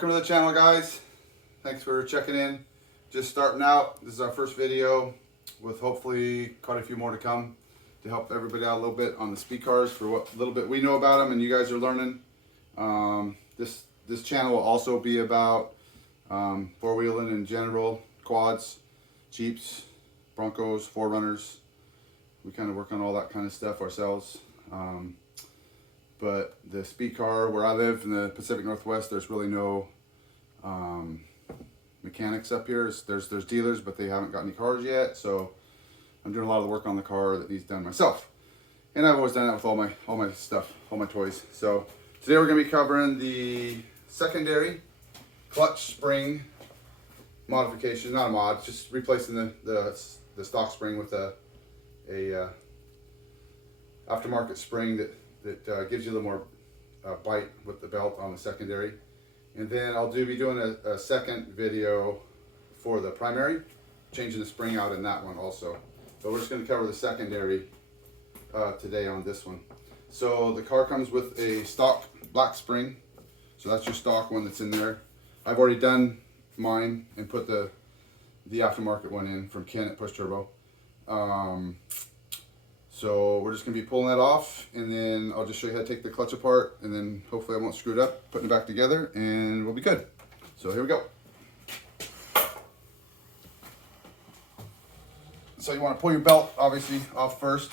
Welcome to the channel, guys. Thanks for checking in. Just starting out. This is our first video with hopefully quite a few more to come to help everybody out a little bit on the speed cars for what little bit we know about them and you guys are learning. This channel will also be about four-wheeling in general, quads, Jeeps, Broncos, 4Runners. We kind of work on all that kind of stuff ourselves. But the speed car, where I live in the Pacific Northwest, there's really no mechanics up here. There's dealers, but they haven't got any cars yet. So I'm doing a lot of the work on the car that needs done myself. And I've always done that with all my stuff, all my toys. So today we're going to be covering the secondary clutch spring modification. Not a mod, just replacing the stock spring with a aftermarket spring that gives you a little more bite with the belt on the secondary. And then I'll be doing a second video for the primary, changing the spring out in that one also. But we're just going to cover the secondary today on this one. So the car comes with a stock black spring. So that's your stock one that's in there. I've already done mine and put the aftermarket one in from Ken at Push Turbo. So we're just going to be pulling that off, and then I'll just show you how to take the clutch apart, and then hopefully I won't screw it up, putting it back together, and we'll be good. So here we go. So you want to pull your belt, obviously, off first.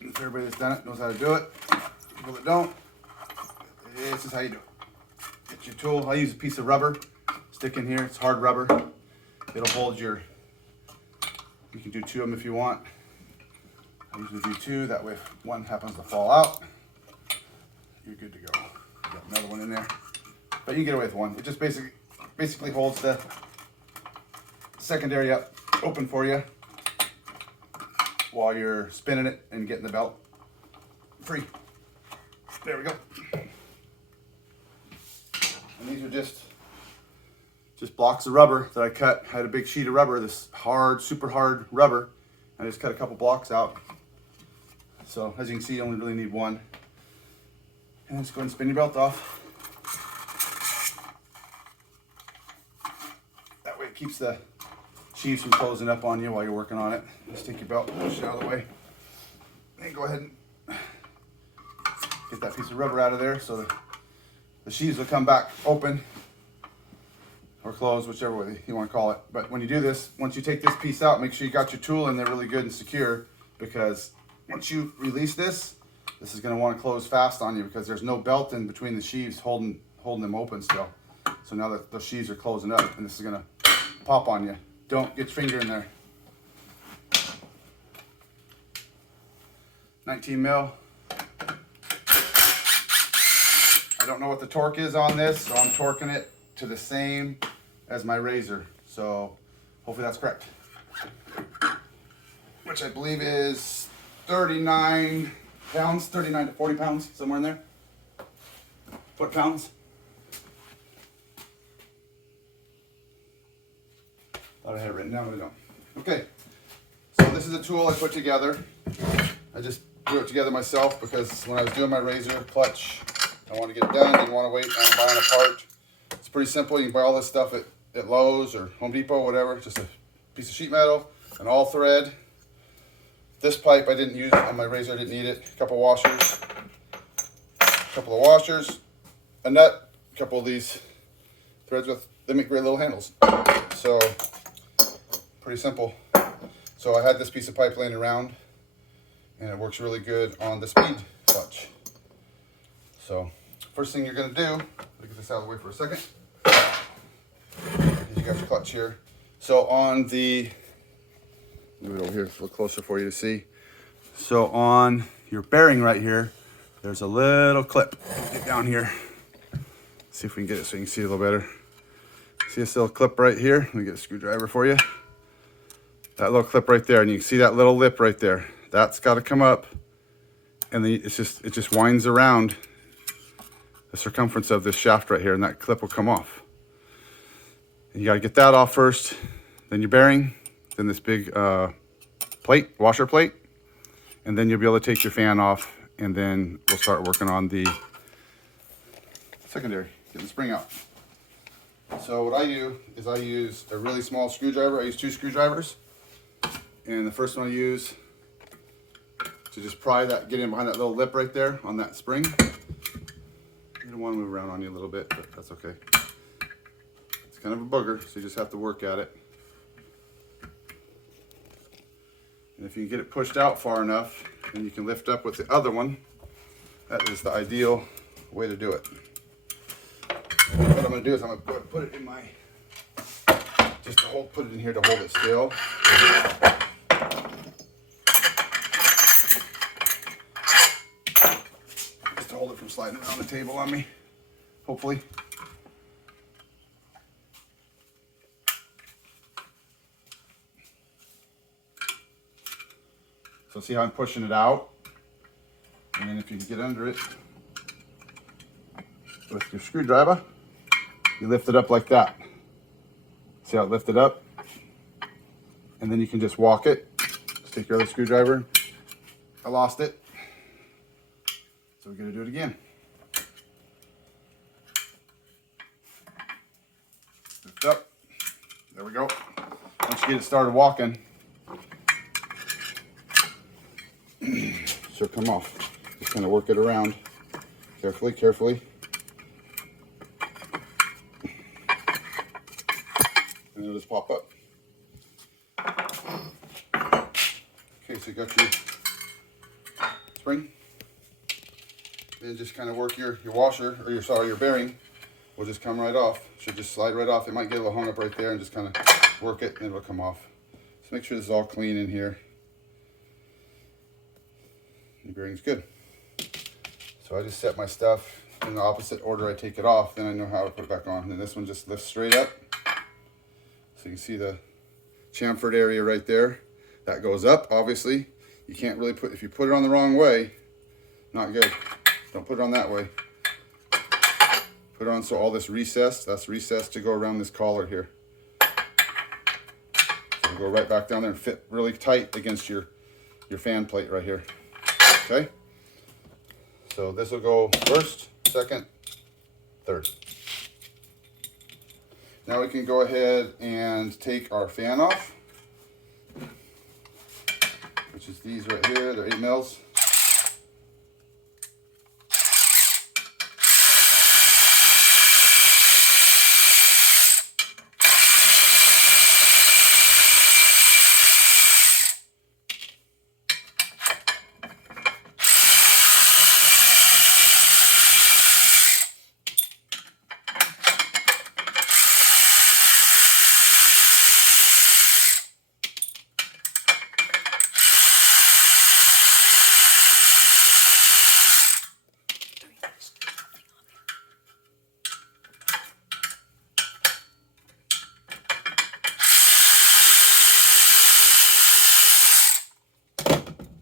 If everybody that's done it knows how to do it. People that don't, this is how you do it. Get your tool. I use a piece of rubber, stick in here. It's hard rubber. It'll hold your, you can do two of them if you want. I usually do two, that way if one happens to fall out, you're good to go. Got another one in there. But you can get away with one. It just basically holds the secondary up open for you while you're spinning it and getting the belt free. There we go. And these are just blocks of rubber that I cut. I had a big sheet of rubber, this hard, super hard rubber. I just cut a couple blocks out. So as you can see, you only really need one. And let's go ahead and spin your belt off. That way it keeps the sheaves from closing up on you while you're working on it. Just take your belt, push it out of the way. And go ahead and get that piece of rubber out of there so the sheaves will come back open or closed, whichever way you want to call it. But when you do this, once you take this piece out, make sure you got your tool in there really good and secure, because once you release this is going to want to close fast on you because there's no belt in between the sheaves holding them open still. So now that the sheaves are closing up, and this is going to pop on you. Don't get your finger in there. 19 mil. I don't know what the torque is on this, so I'm torquing it to the same as my razor. So hopefully that's correct. Which I believe is 39 pounds, 39 to 40 pounds, somewhere in there. Foot-pounds. Thought I had it written down, but I don't. Okay, so this is a tool I put together. I just threw it together myself because when I was doing my razor clutch, I wanted to get it done, didn't want to wait on buying a part. It's pretty simple. You can buy all this stuff at Lowe's or Home Depot, whatever. Just a piece of sheet metal, an all thread. This pipe I didn't use on my razor, I didn't need it. A couple of washers, a nut, a couple of these threads they make great little handles. So, pretty simple. So I had this piece of pipe laying around, and it works really good on the speed clutch. So, first thing you're gonna do, let me get this out of the way for a second. You got your clutch here. So on the, move it over here a little closer for you to see. So on your bearing right here, there's a little clip. Get down here. See if we can get it so you can see a little better. See this little clip right here? Let me get a screwdriver for you. That little clip right there, and you can see that little lip right there. That's got to come up, and then it just winds around the circumference of this shaft right here, and that clip will come off. And you got to get that off first, then your bearing, then this big washer plate, and then you'll be able to take your fan off, and then we'll start working on the secondary. getting the spring out. So what I do is I use a really small screwdriver. I use 2 screwdrivers. And the first one I use to just pry that, get in behind that little lip right there on that spring. I don't want to move around on you a little bit, but that's okay. It's kind of a booger, so you just have to work at it. And if you can get it pushed out far enough, then you can lift up with the other one. That is the ideal way to do it. What I'm going to do is I'm going to put it in my, just to hold, put it in here to hold it still. Just to hold it from sliding around the table on me, hopefully. So see how I'm pushing it out? And then if you can get under it with your screwdriver, you lift it up like that. See how it lifted up? And then you can just walk it. Just take your other screwdriver. I lost it. So we're gonna do it again. Lift up. There we go. Once you get it started walking, she'll come off. Just kind of work it around carefully, carefully. And it'll just pop up. Okay, so you got your spring. Then just kind of work your washer, or your bearing will just come right off. Should just slide right off. It might get a little hung up right there, and just kind of work it and it'll come off. So make sure this is all clean in here. Your bearing's good. So I just set my stuff in the opposite order I take it off, then I know how to put it back on. And then this one just lifts straight up. So you can see the chamfered area right there. That goes up, obviously. You can't really put, if you put it on the wrong way, not good. Don't put it on that way. Put it on so all this recessed, that's recessed to go around this collar here. So it'll go right back down there and fit really tight against your fan plate right here. Okay? So this will go first, second, third. Now we can go ahead and take our fan off, which is these right here. They're 8 mils.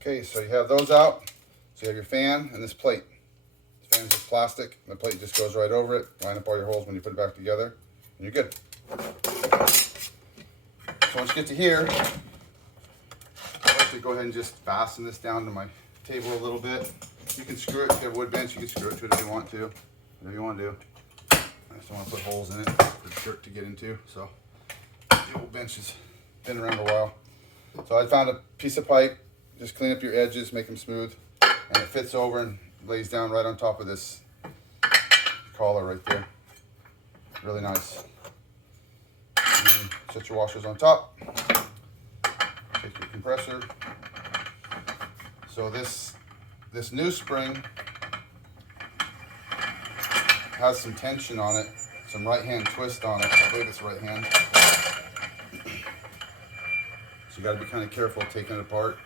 Okay, so you have those out. So you have your fan and this plate. This fan's just plastic. The plate just goes right over it. Line up all your holes when you put it back together, and you're good. So once you get to here, I like to go ahead and just fasten this down to my table a little bit. You can screw it. If you have a wood bench, you can screw it to it if you want to. Whatever you want to do. I just don't want to put holes in it for dirt to get into. So the old bench has been around a while. So I found a piece of pipe. Just clean up your edges, make them smooth, and it fits over and lays down right on top of this collar right there. Really nice. And then set your washers on top. Take your compressor. So this new spring has some tension on it, some right hand twist on it. I believe it's right hand. So you got to be kind of careful taking it apart.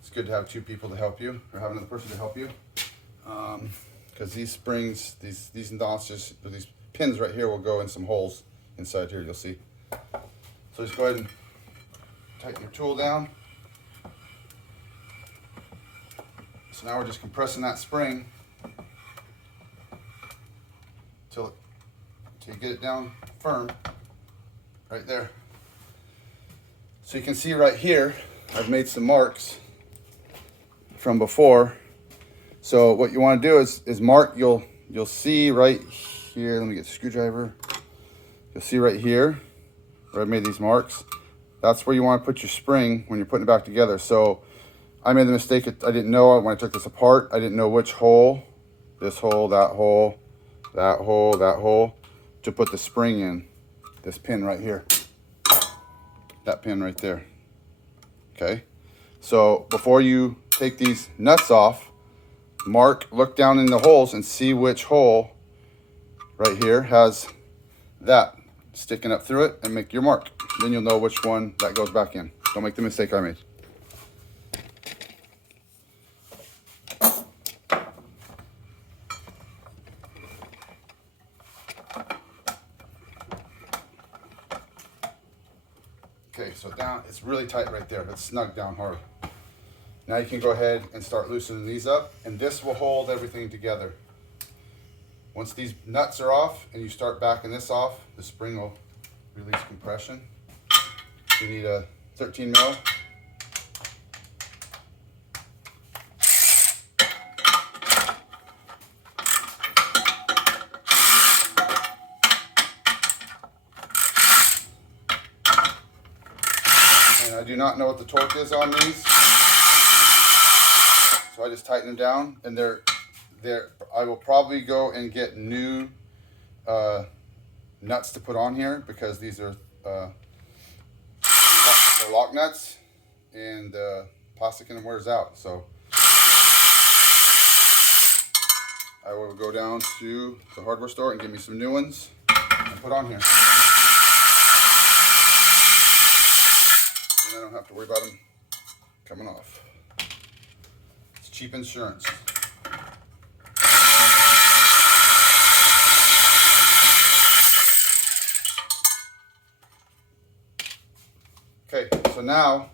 It's good to have 2 people to help you, or have another person to help you, because these springs, these notches, or these pins right here will go in some holes inside here. You'll see. So just go ahead and tighten your tool down. So now we're just compressing that spring till you get it down firm, right there. So you can see right here, I've made some marks from before. So what you want to do is mark, you'll see right here, let me get the screwdriver. You'll see right here where I made these marks. That's where you want to put your spring when you're putting it back together. So I made the mistake, I didn't know when I took this apart, I didn't know which hole, this hole, that hole, that hole, that hole, to put the spring in. This pin right here, that pin right there, okay? So before you take these nuts off, look down in the holes and see which hole right here has that sticking up through it, and make your mark. Then you'll know which one that goes back in. Don't make the mistake I made. Okay, so down, it's really tight right there. It's snug down hard. Now you can go ahead and start loosening these up, and this will hold everything together. Once these nuts are off and you start backing this off, the spring will release compression. You need a 13 mil. And I do not know what the torque is on these, so I just tighten them down, and I will probably go and get new nuts to put on here, because these are they're lock nuts, and plastic in them wears out. So I will go down to the hardware store and get me some new ones and put on here. And I don't have to worry about them coming off. It's cheap insurance. Okay, so now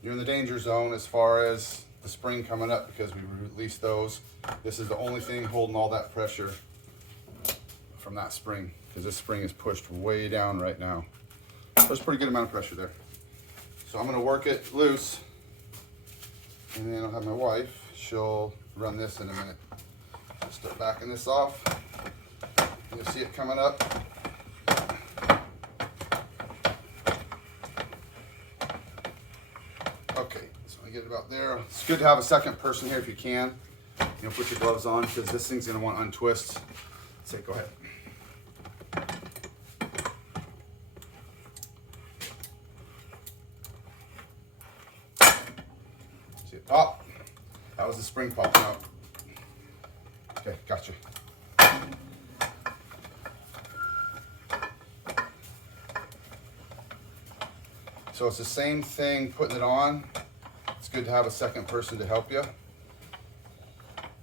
you're in the danger zone as far as the spring coming up, because we released those. This is the only thing holding all that pressure from that spring, because this spring is pushed way down right now. There's a pretty good amount of pressure there. So I'm going to work it loose, and then I'll have my wife, she'll run this in a minute. I'll start backing this off. You'll see it coming up. Okay, so I get it about there. It's good to have a second person here if you can. You know, put your gloves on, because this thing's going to want to untwist. So go ahead. See it pop? That was the spring popping out. Okay, gotcha. So it's the same thing putting it on. It's good to have a second person to help you.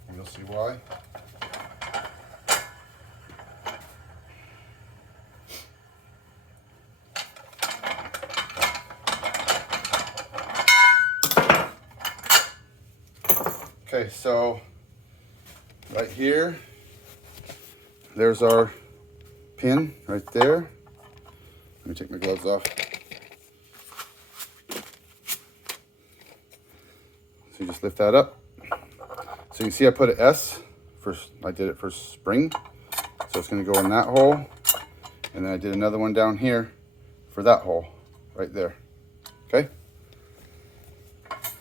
And you'll see why. Okay, so right here, there's our pin right there. Let me take my gloves off. So you just lift that up. So you can see I put an S for, I did it for spring. So it's going to go in that hole. And then I did another one down here for that hole right there. Okay?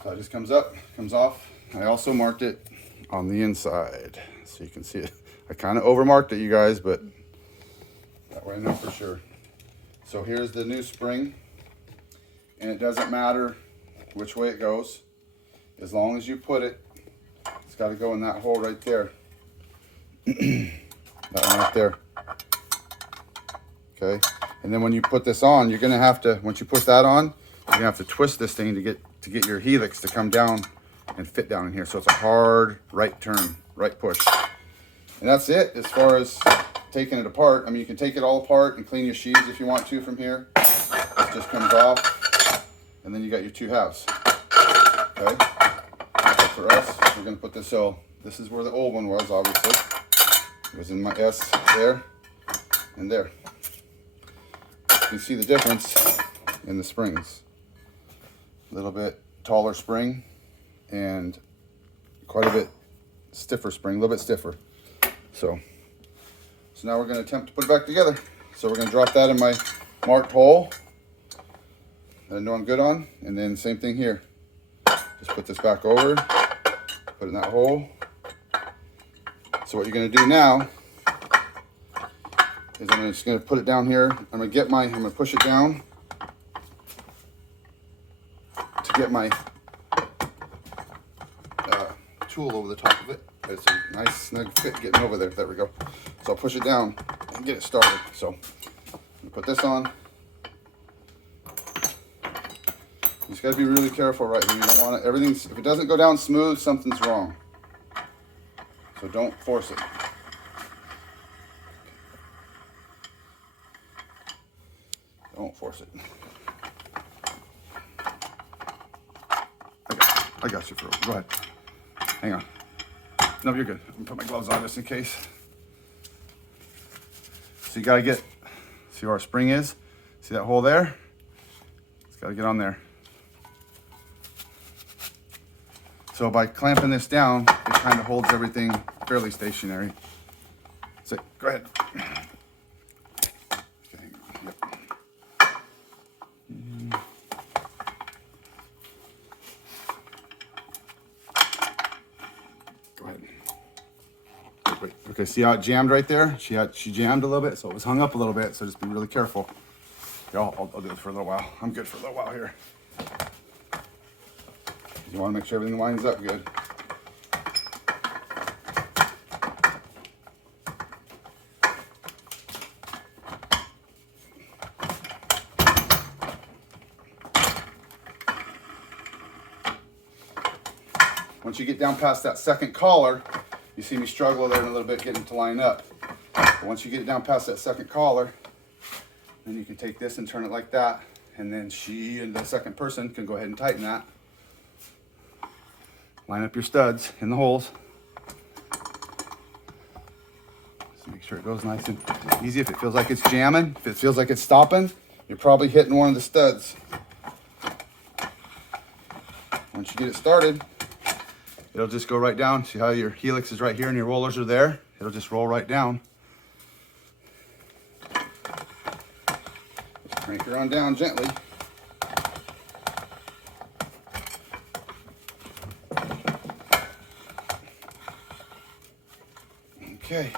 So it just comes up, comes off. I also marked it on the inside, so you can see it. I kind of overmarked it, you guys, but that way I know for sure. So here's the new spring, and it doesn't matter which way it goes. As long as you put it, it's got to go in that hole right there. That one right there. Okay, and then when you put this on, you're going to have to, once you put that on, you're going to have to twist this thing to get your helix to come down and fit down in here. So it's a hard right turn, right push. And that's it as far as taking it apart. I mean, you can take it all apart and clean your sheaves if you want to from here. It just comes off, and then you got your two halves. Okay, so for us, we're going to put this, so this is where the old one was, obviously. It was in my S there and there. You can see the difference in the springs. A little bit taller spring and quite a bit stiffer spring, a little bit stiffer. So So now we're going to attempt to put it back together. So we're going to drop that in my marked hole that I know I'm good on. And then same thing here. Just put this back over, put it in that hole. So what you're going to do now is I'm just going to put it down here. I'm going to push it down to get my tool over the top of it. It's a nice snug fit getting over there. There we go. So I'll push it down and get it started. So I'm gonna put this on. You just gotta be really careful right here. You don't want it, if it doesn't go down smooth, something's wrong. So don't force it. Don't force it. I got you, for go ahead. Hang on. No, you're good. I'm gonna put my gloves on just in case. So you gotta see where our spring is? See that hole there? It's gotta get on there. So by clamping this down, it kind of holds everything fairly stationary. So go ahead. Okay, yep. Go ahead. Wait. Okay, see how it jammed right there? She jammed a little bit, so it was hung up a little bit, so just be really careful. Yeah, I'll do it for a little while. I'm good for a little while here. You want to make sure everything lines up good. Once you get down past that second collar, you see me struggle there a little bit getting to line up. But once you get it down past that second collar, then you can take this and turn it like that, and then she and the second person can go ahead and tighten that. Line up your studs in the holes. Just make sure it goes nice and easy. If it feels like it's jamming, if it feels like it's stopping, you're probably hitting one of the studs. Once you get it started, it'll just go right down. See how your helix is right here and your rollers are there? It'll just roll right down. Just crank her on down gently. Okay,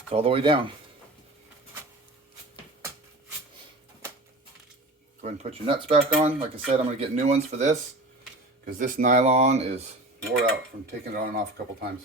it's all the way down. Go ahead and put your nuts back on. Like I said, I'm going to get new ones for this because this nylon is wore out from taking it on and off a couple times.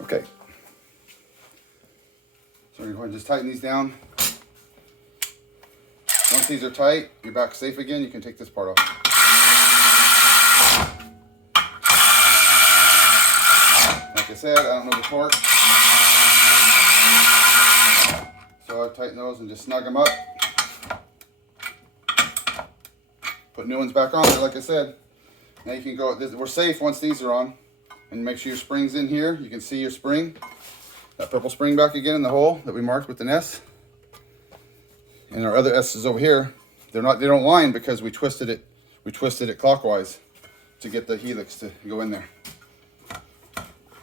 Okay. So we're going to just tighten these down. Once these are tight, you're back safe again, you can take this part off. Like I said, I don't know the torque. So I tighten those and just snug them up. Put new ones back on there, like I said. Now you can go, we're safe once these are on. And make sure your spring's in here. You can see your spring. That purple spring back again in the hole that we marked with an S. And our other S's over here, they don't line because we twisted it clockwise to get the helix to go in there.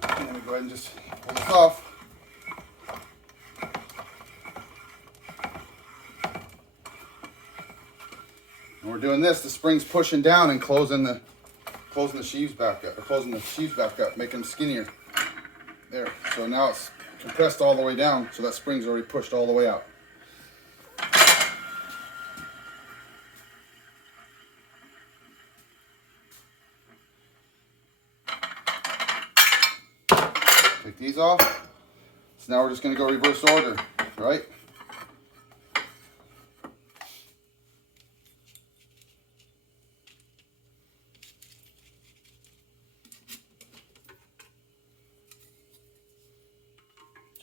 And then we go ahead and just pull this off. And we're doing this, the spring's pushing down and closing the sheaves back up, or closing the sheaves back up, making them skinnier. There, so now it's compressed all the way down, so that spring's already pushed all the way out. Take these off. So now we're just going to go reverse order, right?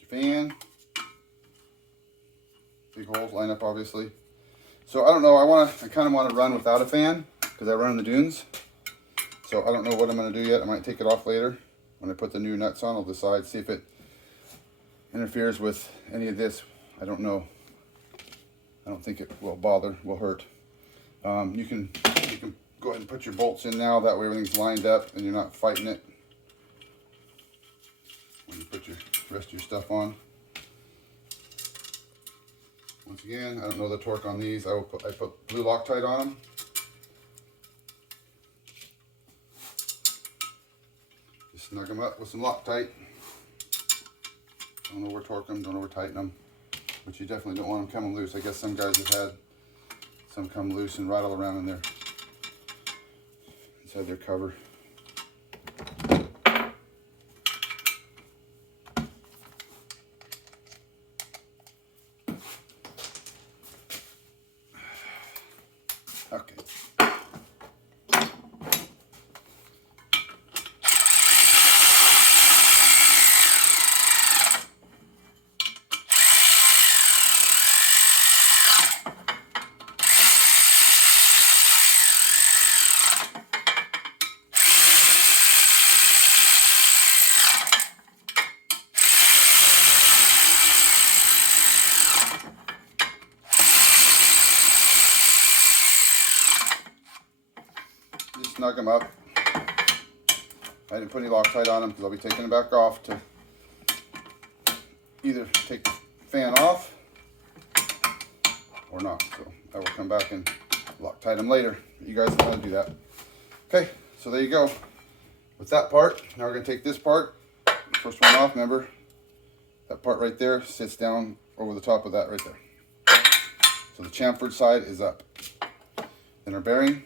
fan. Big holes line up obviously. So I don't know, I kind of want to run without a fan because I run in the dunes. So I don't know what I'm going to do yet. I might take it off later. When I put the new nuts on, I'll decide, see if it interferes with any of this. I don't know. I don't think it will hurt. You can go ahead and put your bolts in now. That way everything's lined up and you're not fighting it when you put your rest of your stuff on. Once again, I don't know the torque on these. I put blue Loctite on them. Just snug them up with some Loctite. Don't over torque them, don't over tighten them. But you definitely don't want them coming loose. I guess some guys have had some come loose and rattle around in there inside their cover. Okay. Snug them up. I didn't put any Loctite on them because I'll be taking them back off to either take the fan off or not. So I will come back and Loctite them later. You guys know how to do that. Okay, so there you go. With that part, now we're going to take this part, first one off. Remember, that part right there sits down over the top of that right there. So the chamfered side is up. Then our bearing.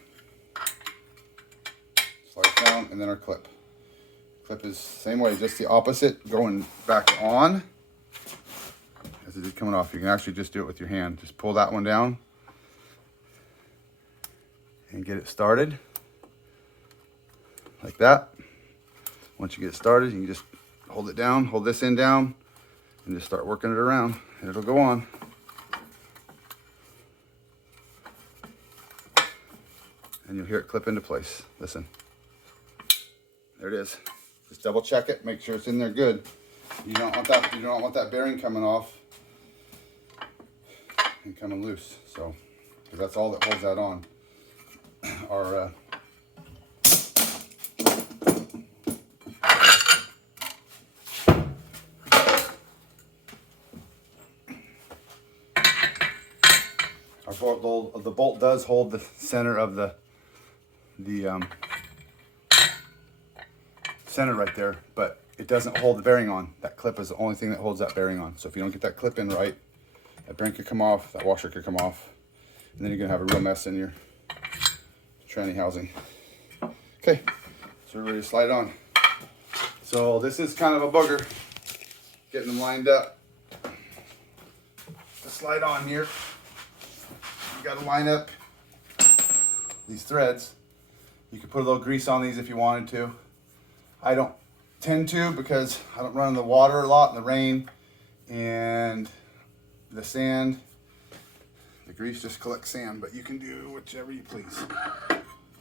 Slide down, and then our clip. Clip is same way, just the opposite, going back on as it is coming off. You can actually just do it with your hand. Just pull that one down and get it started like that. Once you get it started, you can just hold it down, hold this end down, and just start working it around, and it'll go on. And you'll hear it clip into place. Listen. There it is. Just double check it, make sure it's in there good. You don't want that. You don't want that bearing coming off and coming loose. So, because that's all that holds that on. Our bolt, the bolt does hold the center of the center right there, but it doesn't hold the bearing on. That clip is the only thing that holds that bearing on. So if you don't get that clip in right, that bearing could come off, that washer could come off, and then you're gonna have a real mess in your tranny housing. Okay, so we're ready to slide on. So this is kind of a booger, getting them lined up to slide on here. You gotta line up these threads. You could put a little grease on these if you wanted to. I don't tend to because I don't run in the water a lot in the rain and the sand. The grease just collects sand, but you can do whichever you please.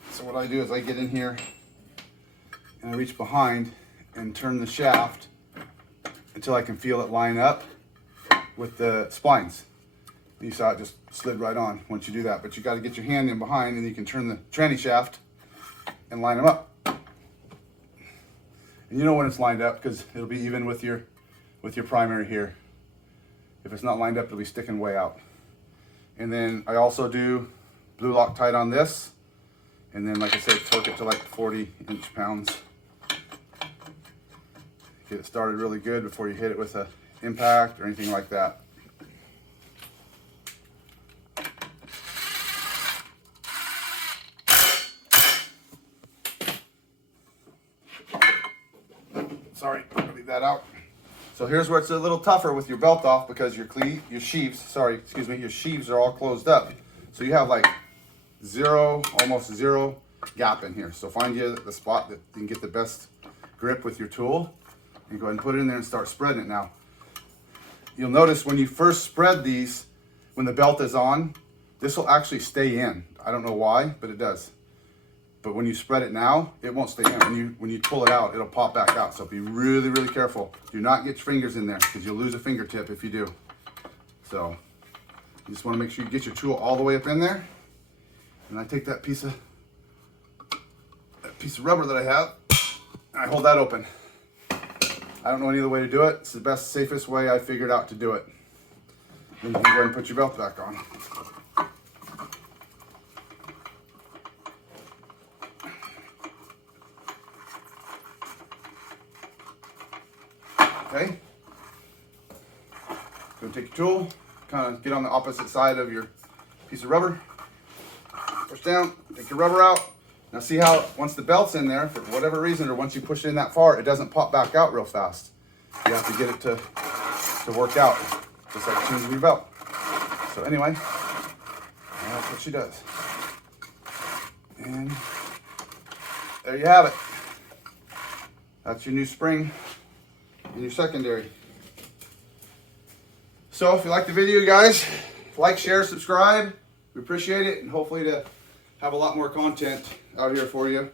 So what I do is I get in here and I reach behind and turn the shaft until I can feel it line up with the splines. You saw it just slid right on once you do that, but you got to get your hand in behind and you can turn the tranny shaft and line them up. And you know when it's lined up because it'll be even with your primary here. If it's not lined up, it'll be sticking way out. And then I also do blue Loctite on this. And then, like I said, torque it to like 40 inch-pounds. Get it started really good before you hit it with a impact or anything like that. Sorry, I'll leave that out. So here's where it's a little tougher with your belt off because your sheaves are all closed up. So you have like almost zero gap in here. So find you the spot that you can get the best grip with your tool and go ahead and put it in there and start spreading it. Now, you'll notice when you first spread these, when the belt is on, this will actually stay in. I don't know why, but it does. But when you spread it now, it won't stay in. When you pull it out, it'll pop back out. So be really, really careful. Do not get your fingers in there because you'll lose a fingertip if you do. So you just want to make sure you get your tool all the way up in there. And I take that piece of rubber that I have, and I hold that open. I don't know any other way to do it. It's the best, safest way I figured out to do it. Then you can go ahead and put your belt back on. Okay. Go take your tool, kind of get on the opposite side of your piece of rubber. Push down, take your rubber out. Now see how once the belt's in there, for whatever reason, or once you push it in that far, it doesn't pop back out real fast. You have to get it to work out, just like changing your belt. So anyway, that's what she does. And there you have it. That's your new spring in your secondary. So if you like the video, guys, like, share, subscribe. We appreciate it, and hopefully to have a lot more content out here for you.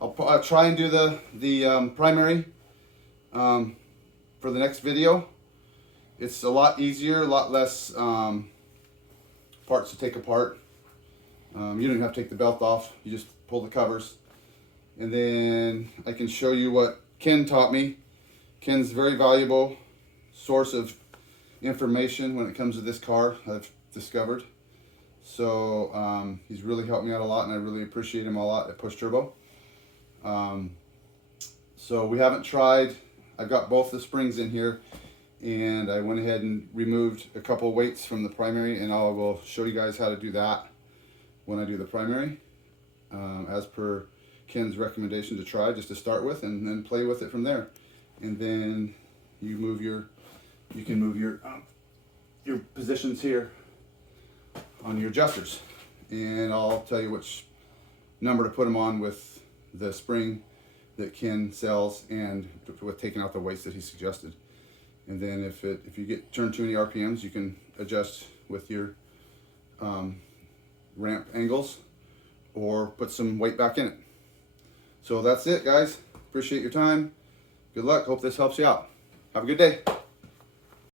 I'll try and do the primary for the next video. It's a lot easier, a lot less parts to take apart. You don't even have to take the belt off. You just pull the covers. And then I can show you what Ken taught me. Ken's a very valuable source of information when it comes to this car, I've discovered. So he's really helped me out a lot, and I really appreciate him a lot at Push Turbo. So we haven't tried, I've got both the springs in here, and I went ahead and removed a couple weights from the primary, and I will show you guys how to do that when I do the primary, as per Ken's recommendation to try, just to start with, and then play with it from there. And then you can move your positions here on your adjusters, and I'll tell you which number to put them on with the spring that Ken sells, and with taking out the weights that he suggested. And then if you get turned too many RPMs, you can adjust with your ramp angles, or put some weight back in it. So that's it, guys. Appreciate your time. Good luck. Hope this helps you out. Have a good day.